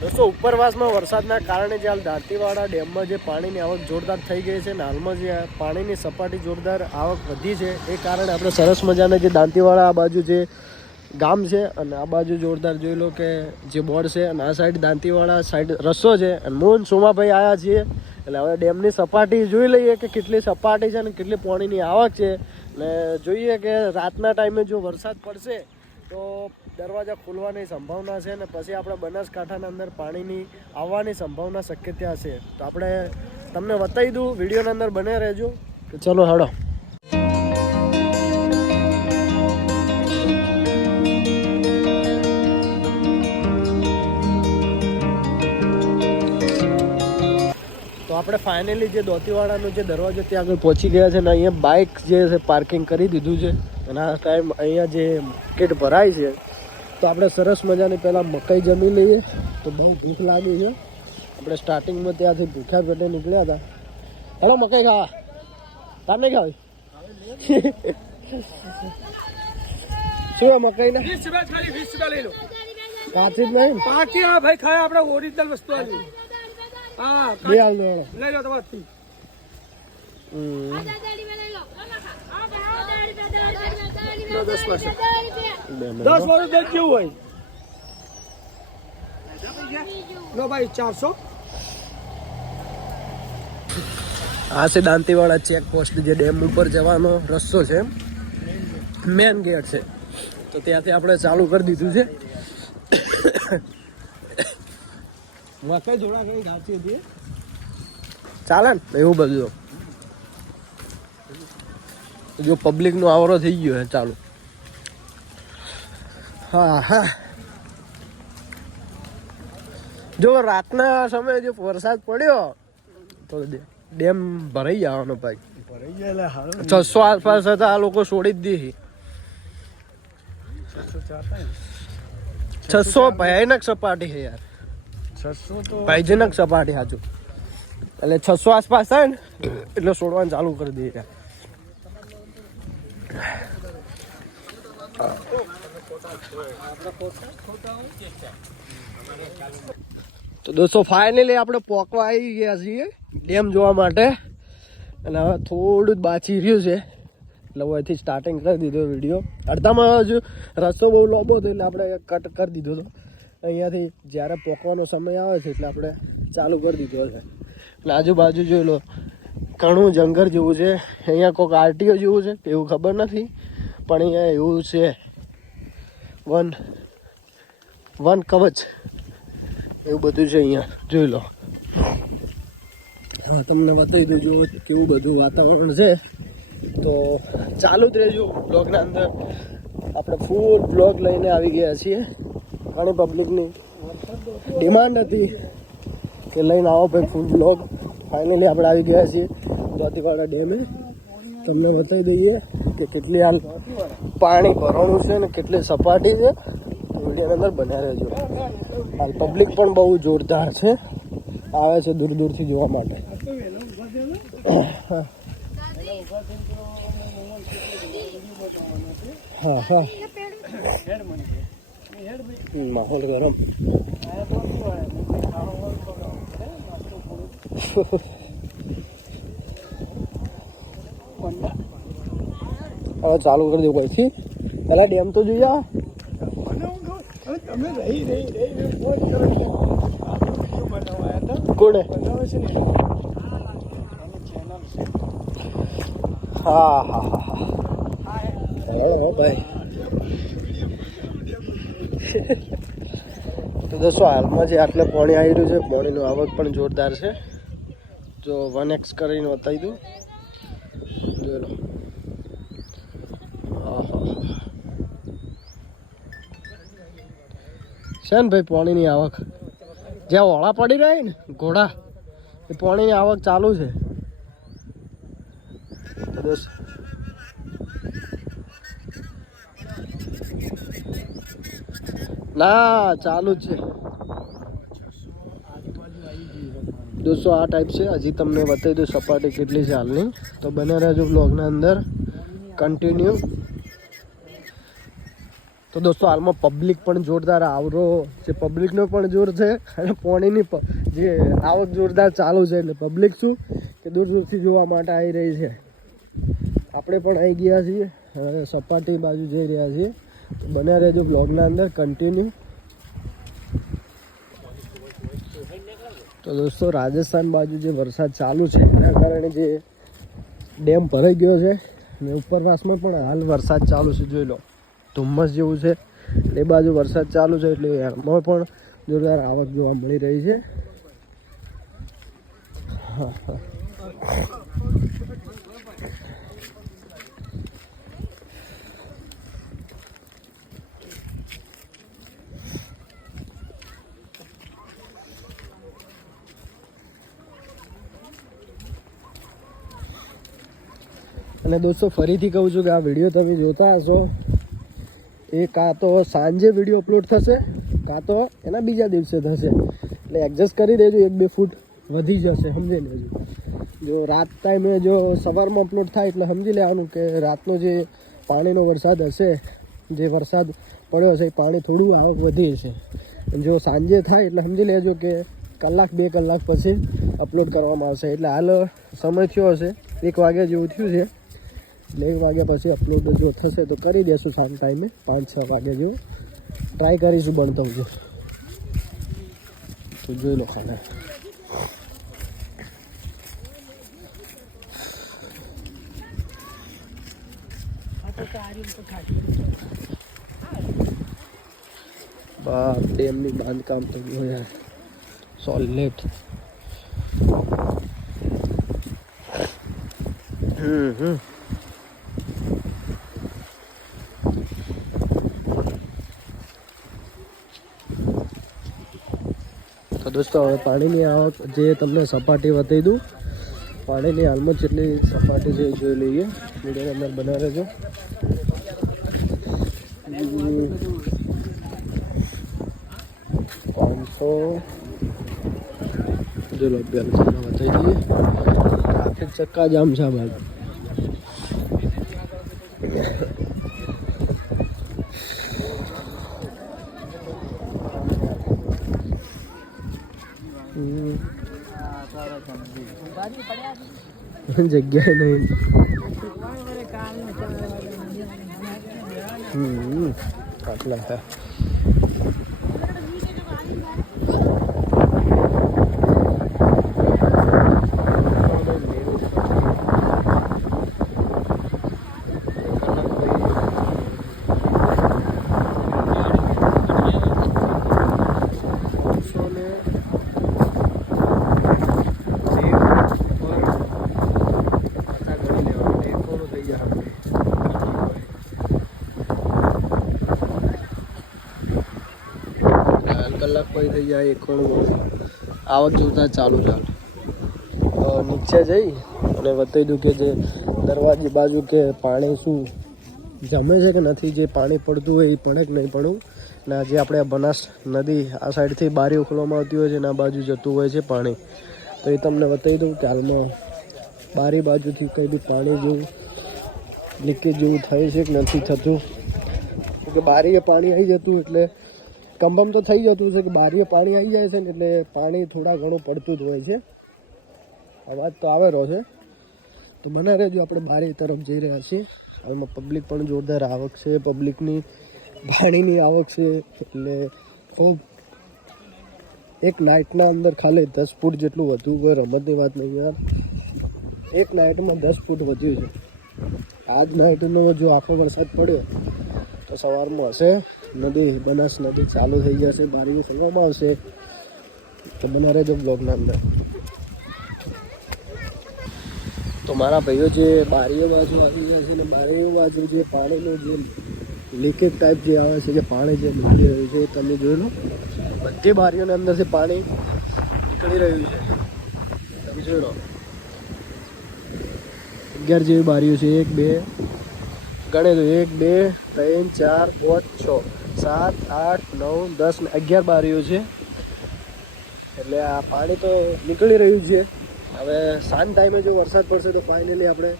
દોસ્તો, ઉપરવાસમાં વરસાદના કારણે જે હાલ દાંતીવાડા ડેમમાં જે પાણીની આવક જોરદાર થઈ ગઈ છે ને હાલમાં જે પાણીની સપાટી જોરદાર આવક વધી છે, એ કારણે આપણે સરસ મજાના જે દાંતીવાડા આ બાજુ જે ગામ છે અને આ બાજુ જોરદાર જોઈ લો કે જે બોર્ડ છે અને આ સાઈડ દાંતીવાડા સાઈડ રસ્તો છે અને મોહન સોમાભાઈ આવ્યા છીએ. એટલે હવે ડેમની સપાટી જોઈ લઈએ કે કેટલી સપાટી છે અને કેટલી પાણીની આવક છે. ને જોઈએ કે રાતના ટાઈમે જો વરસાદ પડશે, તો દરવાજા ખોલવાની સંભાવના છે ને પછી આપણે બનાસકાંઠાના અંદર પાણીની આવવાની સંભાવના શક્યતા છે. તો આપણે તમને બતાવી દઉં, વિડીયોના અંદર બને રહેજો. કે ચલો હેડો. તો આપણે ફાઇનલી જે દોતીવાડાનો જે દરવાજો ત્યાં આગળ પહોંચી ગયા છે ને અહીંયા બાઇક જે છે પાર્કિંગ કરી દીધું છે. અને આ ટાઈમ અહીંયા જે કિટ ભરાય છે તો આપણે સરસ મજાની પહેલાં મકાઈ જમી લઈએ. તો બહુ ભૂખ લાગી છે. આપણે સ્ટાર્ટિંગમાં ત્યાંથી ભૂખ્યા પેટે નીકળ્યા હતા. હલો મકાઈ ખાવા. તાર નહીં ખાવી? શું મકાઈ ના? વીસ રૂપિયા ખાલી વીસ રૂપિયા લઈ લો. કાચી જ નહીં? બાકી હા ભાઈ ખાય આપણે ઓરિજિનલ વસ્તુ આવી. હા બે હાલ લઈ લો તમારથી. હમ. દસ વર્ષ. દસ વર્ષ દસ જેવું હોય? લો ભાઈ ચારસો. આ છે દાંતીવાડા ચેક પોસ્ટ જે ડેમ ઉપર જવાનો રસ્તો છે. મેન ગેટ છે. તો ત્યાંથી આપણે ચાલુ કરી દીધું છે. મકાઈ જોડા કઈ ઘાસી હતી? ચાલે ને એવું બધું. જો પબ્લિકનો આવરો થઈ ગયો છે ચાલુ. હા હા. જો રાતના સમયે જો વરસાદ પડ્યો તો ડેમ ભરાઈ જવાનો ભાઈ. ભરાઈ છસો આસપાસ હતા આ લોકો છોડી જ દીધી. છસો ભયાનક સપાટી છે યાર. છસો તો ભયજનક સપાટી સાચું એટલે છસો આસપાસ થાય ને એટલે છોડવાનું ચાલુ કરી દઈએ. તો દોસ્તો ફાઇનલી આપણે પોકવા આવી ગયા છીએ ડેમ જોવા માટે. અને હવે થોડું જ બાચી રહ્યું છે. એટલે હું અહીંથી સ્ટાર્ટિંગ કરી દીધો વીડિયો અડધામાં હજુ રસ્તો બહુ લાંબો હતો એટલે આપણે કટ કરી દીધો હતો. અહીંયાથી જ્યારે પોકવાનો સમય આવે છે એટલે આપણે ચાલુ કરી દીધો છે. એટલે આજુબાજુ જોઈ લો, ઘણું જંગલ જેવું છે. અહીંયા કોઈક આરટીઓ જેવું છે, એવું ખબર નથી. પણ અહીંયા એવું છે. વન વન કવચ. એવું બધું છે અહીંયા. જોઈ લો. હા, તમને બતાવી દઉં જો કેવું બધું વાતાવરણ છે. તો ચાલુ જ રહેજો બ્લોગના અંદર. આપણે ફૂલ બ્લોગ લઈને આવી ગયા છીએ. ઘણી પબ્લિકની ડિમાન્ડ હતી કે લઈને આવો ભાઈ ફૂલ બ્લોગ ફાઇનલી આપણે આવી ગયા છીએ. દ્વાતીવાડા ડેમે. તમને બતાવી દઈએ. કે કેટલી હાલ પાણી ભરવાનું છે ને કેટલી સપાટી છે વિડીયોની અંદર બન્યા રહેજો. હાલ પબ્લિક પણ બહુ જોરદાર છે. આવે છે દૂર દૂરથી જોવા માટે. હા હા. માહોલ ગરમ. હવે ચાલુ કરી દઉં પછી પેલા ડેમ તો જોઈએ આ. તમે રહી રહી રહી ફોન કરો છો. આ તો વીડિયો બનાવવા આવ્યા હતા. કોણે બનાવે છે ને એની ચેનલ છે હા હા હા હા, ભાઈ તો દોસ્તો, હાલમાં જે આટલે પાણી આવી રહ્યું છે, પાણીનું આવક પણ જોરદાર છે જો વન એક્સ કરીને બતાવી દઉં જોઈ. છે ને ભાઈ પાણીની આવક. જ્યાં ઓળા પડી રહી ને, ઘોડા, એ પાણીની આવક ચાલુ છે. ના, ચાલુ જ છે. દોસ્તો, આ ટાઈપ છે. હજી તમને બતાવી દઉં સપાટી કેટલી છે હાલની. તો બને રહેજો બ્લોગના અંદર. કન્ટિન્યુ તો દોસ્તો, હાલમાં પબ્લિક પણ જોરદાર આવરો જે પબ્લિકનો પણ જોર છે અને પોણીની જે આવક જોરદાર ચાલુ છે એટલે પબ્લિક શું કે દૂર દૂરથી જોવા માટે આવી રહી છે. આપણે પણ આવી ગયા છીએ સપાટી બાજુ જઈ રહ્યા છીએ. તો બન્યા રહેજો બ્લોગના અંદર કન્ટિન્યુ તો દોસ્તો, રાજસ્થાન બાજુ જે વરસાદ ચાલુ છે, એના કારણે જે ડેમ ભરાઈ ગયો છે અને ઉપરવાસમાં પણ હાલ વરસાદ ચાલુ છે, જોઈ લો. ધુમ્મસ જેવું છે એ બાજુ વરસાદ ચાલુ છે એટલે એમાં પણ જોરદાર આવક જોવા મળી રહી છે. અને દોસ્તો, ફરીથી કહું છું કે આ વીડિયો તમે જોતા હશો એ કાં તો સાંજે વીડિયો અપલોડ થશે, કાં તો એના બીજા દિવસે થશે. એટલે એડજસ્ટ કરી દેજો એક બે ફૂટ વધી જશે, સમજી લેજો જો રાત ટાઈમે જો સવારમાં અપલોડ થાય એટલે સમજી લેવાનું કે રાતનો જે પાણીનો વરસાદ હશે, જે વરસાદ પડ્યો હશે એ પાણી થોડું આવક વધી હશે. જો સાંજે થાય એટલે સમજી લેજો કે કલાક, બે કલાક પછી અપલોડ કરવામાં આવશે. એટલે હાલ સમય થયો હશે, એક વાગ્યા જેવું થયું છે. એક વાગ્યા પછી અપલોડ જો થશે તો કરી દેશું સામ ટાઈમે પાંચ છ વાગ્યા જેવું. ટ્રાય કરીશું બનતો હું તો જોઈ લો ખાને. બાપ ડેમની બાંધકામ થઈ ગયું યાર. સોલેટ હમ હમ. દોસ્તો હવે પાણીની આવક જે તમને સપાટી વધી દઉં, પાણીની હાલમાં જેટલી સપાટી છે જોઈ લઈએ. વીડિયો અંદર બનાવે છે. પાંચસો. જો લો બેલેન્સ બતાવી દઈએ. આખી ચક્કા જામ છે આ બાજુ હમ. જગ્યાએ નહીં. હમ કાટલા છે કલાક થઈ જાય એક આવક જોતા ચાલુ ચાલુ નીચે જઈ અને બતાવી દઉં કે જે દરવાજી બાજુ કે પાણી શું જમે છે કે નથી, જે પાણી પડતું હોય એ પડે કે નહીં પડવું ને આજે આપણે બનાસ નદી આ સાઈડથી બારી ઉખલવામાં આવતી હોય છે ને આ બાજુ જતું હોય છે પાણી. તો એ તમને બતાવી દઉં કે હાલમાં બારી બાજુથી કંઈ બી પાણી જેવું, લીકેજ જેવું થાય છે કે નથી થતું. કે બારીએ પાણી આવી જતું એટલે કંબમ તો થઈ જતું છે કે બારીએ પાણી આવી જાય છે ને એટલે પાણી થોડા ઘણું પડતું જ હોય છે. અવાજ તો આવે રહ્યો છે. તો મને રહેજો, આપણે બારી તરફ જઈ રહ્યા છીએ. હાલમાં પબ્લિક પણ જોરદાર આવક છે, પબ્લિકની પાણીની આવક છે, એટલે ખૂબ એક નાઇટના અંદર ખાલી દસ ફૂટ જેટલું વધુ કોઈ રમતની વાત નહીં યાર. એક નાઇટમાં દસ ફૂટ વધ્યું છે. આજ નાઇટનો જો આખો વરસાદ પડ્યો તો સવારમાં હશે. નદી, બનાસ નદી ચાલુ થઈ જશે બારીઓ ખોલવામાં આવશે. તો બના રહેજો બ્લોગના અંદર. તો મારા ભાઈઓ જે બારીઓ બાજુ આવી ગયા છે ને બારીઓ બાજુ જે પાણીનું જે લીકેજ ટાઈપ જે આવે છે કે પાણી જે નીકળી રહ્યું છે, એ તમે જોઈ લો. બધી બારીઓની અંદરથી પાણી નીકળી રહ્યું છે. તમે જોઈ અગિયાર જેવી બારીઓ છે, એક, બે ગણે તો એક, બે, ત્રણ, ચાર, પાંચ, છ, સાત, આઠ, નવ, દસ ને અગિયાર બારીઓ છે. એટલે આ પાણી તો નીકળી રહ્યું છે. હવે સાંજ ટાઈમે જો વરસાદ પડશે તો ફાઇનલી આપણે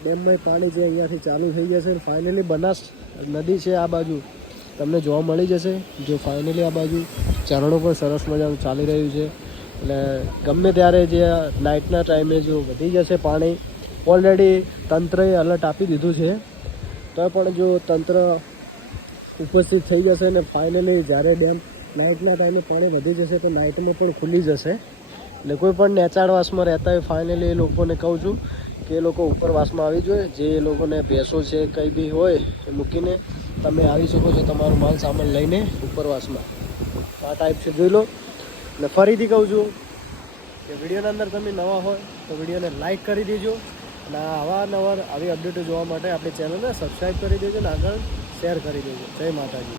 ડેમમાં પાણી જે અહીંયાથી ચાલુ થઈ જશે ફાઇનલી બનાસ નદી છે આ બાજુ, તમને જોવા મળી જશે. જો ફાઇનલી આ બાજુ ચરણો પણ સરસ મજાનું ચાલી રહ્યું છે. એટલે ગમે ત્યારે જે નાઇટના ટાઈમે જો વધી જશે પાણી ઓલરેડી તંત્રએ અલર્ટ આપી દીધું છે. તો પણ જો તંત્ર ઉપસ્થિત થઈ જશે ને ફાઇનલી જ્યારે ડેમ નાઇટના ટાઈમે પાણી વધી જશે તો નાઇટમાં પણ ખુલી જશે. એટલે કોઈ પણ નેચાળવાસમાં રહેતા હોય ફાઇનલી એ લોકોને કહું છું કે એ લોકો ઉપરવાસમાં આવી જોઈએ. જે એ લોકોને ભેંસો છે, કંઈ બી હોય, એ મૂકીને તમે આવી શકો છો તમારું માલ સામાન લઈને ઉપરવાસમાં આ ટાઈપ છે, જોઈ લો. અને ફરીથી કહું છું કે વિડીયોના અંદર તમે નવા હોય તો વિડીયોને લાઇક કરી દેજો. અને અવારનવાર આવી અપડેટો જોવા માટે આપણી ચેનલને સબસ્ક્રાઈબ કરી દેજો અને આગળ શેર કરી દેજો. જય માતાજી.